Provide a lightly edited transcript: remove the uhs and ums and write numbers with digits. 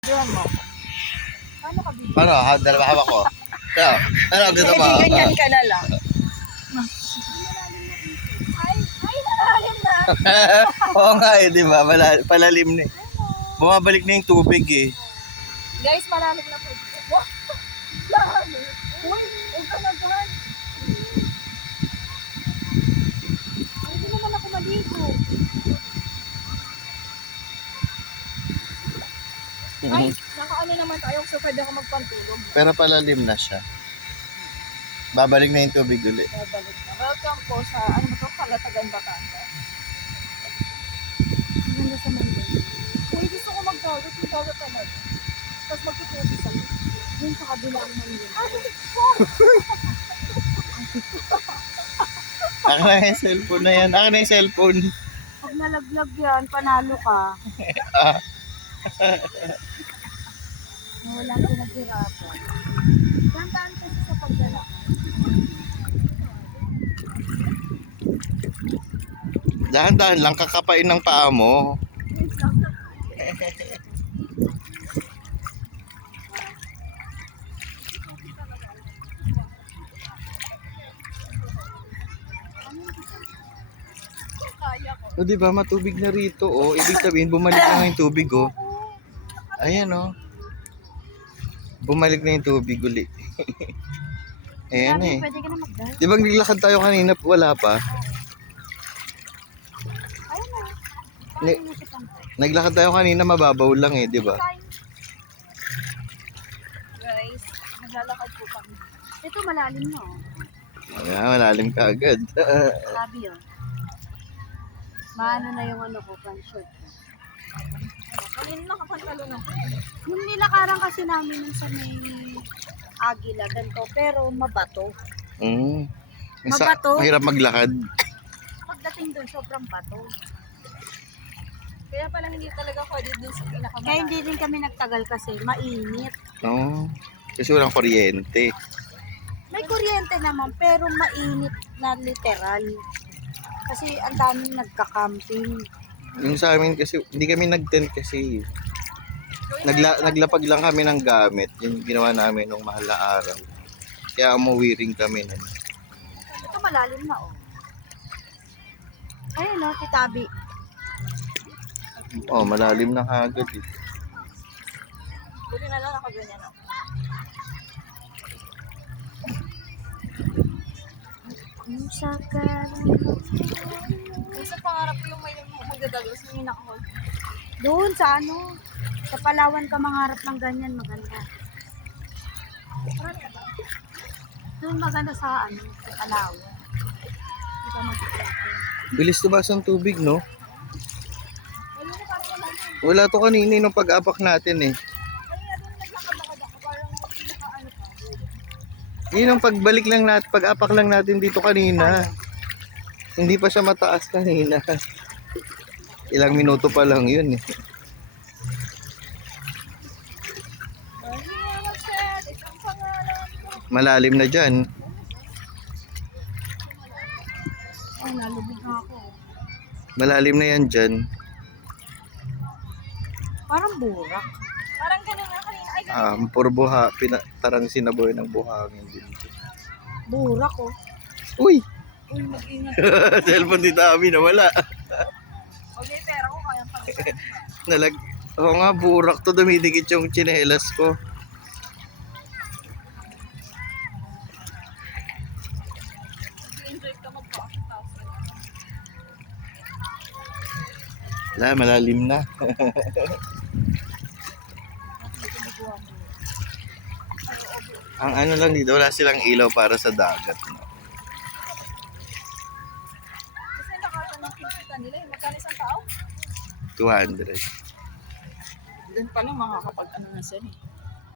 Diyan mo. Paano ka bibigyan? Paano? Dalawa hawak ko. Ano? Dito ba? Ganyan ka na lang. Ay, nalalim na. Oo nga eh, di ba? Palalim na eh. Bumabalik na yung tubig eh. Guys, malalim na po. Wow! Dami. Uy, huwag ka na dyan. Hindi naman ako maligo. Ay, nakaano naman tayo so pwede ako magpantulog. Pero palalim na siya. Babalik na yung tubig ulit. Babalik na. Welcome po sa, ano ba ito? Kalatagan Batangas. Maganda sa Manila. Uy, gusto ko magdagat. Yung dagat talaga. Tapos magtutubis ako. Yung sa kabilang Manila. Akin na yung cellphone na yan. Akin na yung cellphone. Pag nalaglag yan, panalo ka. Wala ko naghirapan. Tandaan kasi sa pagdala. Dahan-dahan lang kakapain ng paa mo. O di ba matubig na rito oh. Ibig sabihin bumalik na yung tubig oh. Ayan oh. Bumalik na yung tubig uli. Ayan eh. Pwede ka na magdala. Di ba naglakad tayo kanina wala pa? Ayun na. Ni- Naglakad tayo kanina mababaw lang eh, di ba? Guys, naglalakad po kami. Ito malalim na oh. Ayan, malalim ka agad. Sabi oh. Maano na yung ano ko, pan-short ko. Kanina nakapantalo na. Yung nilakaran kasi namin sa may Agila, ganito, pero mabato. Mabato? Mahirap maglakad. Pagdating doon, sobrang bato. Kaya pala hindi talaga pwede doon sa pinakamalalim. Kaya hindi din kami nagtagal kasi mainit. No. Kasi walang kuryente. May kuryente naman, pero mainit na literal. Kasi ang daming nagka-camping. Yung sa amin kasi, hindi kami nag-tent kasi. Naglapag lang kami ng gamit. Yung ginawa namin nung mahal na araw. Kaya umuwi rin kami nun. Ito malalim na oh. Ayun oh, titabi. Oh, malalim na kagad eh. Buti na lang ako ganyan oh. Ang sakal. Sa pangarap ko yung may magdadagos yung nakahol. Doon sa ano, sa Palawan ka mangarap ng ganyan, maganda. Doon maganda sa ano, sa Palawan. Hindi ka mag-tracking. Bilis tumas ang tubig, no? Wala to kanina nung pag-apak natin eh. Yun ang pagbalik lang natin, pag-apak lang natin dito kanina. Hindi pa siya mataas kanina. Ilang minuto pa lang yun eh. Malalim na dyan. Ay, nalubog na ako. Malalim na yan dyan. Parang burak. Parang ganun na kanina. Ay, Puro buha, parang sinaboy ng buhangin dito. burak oh. Uy! Uy, mag-ingat. Cellphone dito kami na wala. Okay, pera ko kaya pala. Oo nga, burak to, dumidikit yung tsinelas ko. Enjoy ka magpa-house. Wala, malalim na. Ang ano lang dito, wala silang ilaw para sa dagat. No? Kasi nakatanong kita nila, magkano isang tao? 200. Doon pa lang makakapag-ano na sila.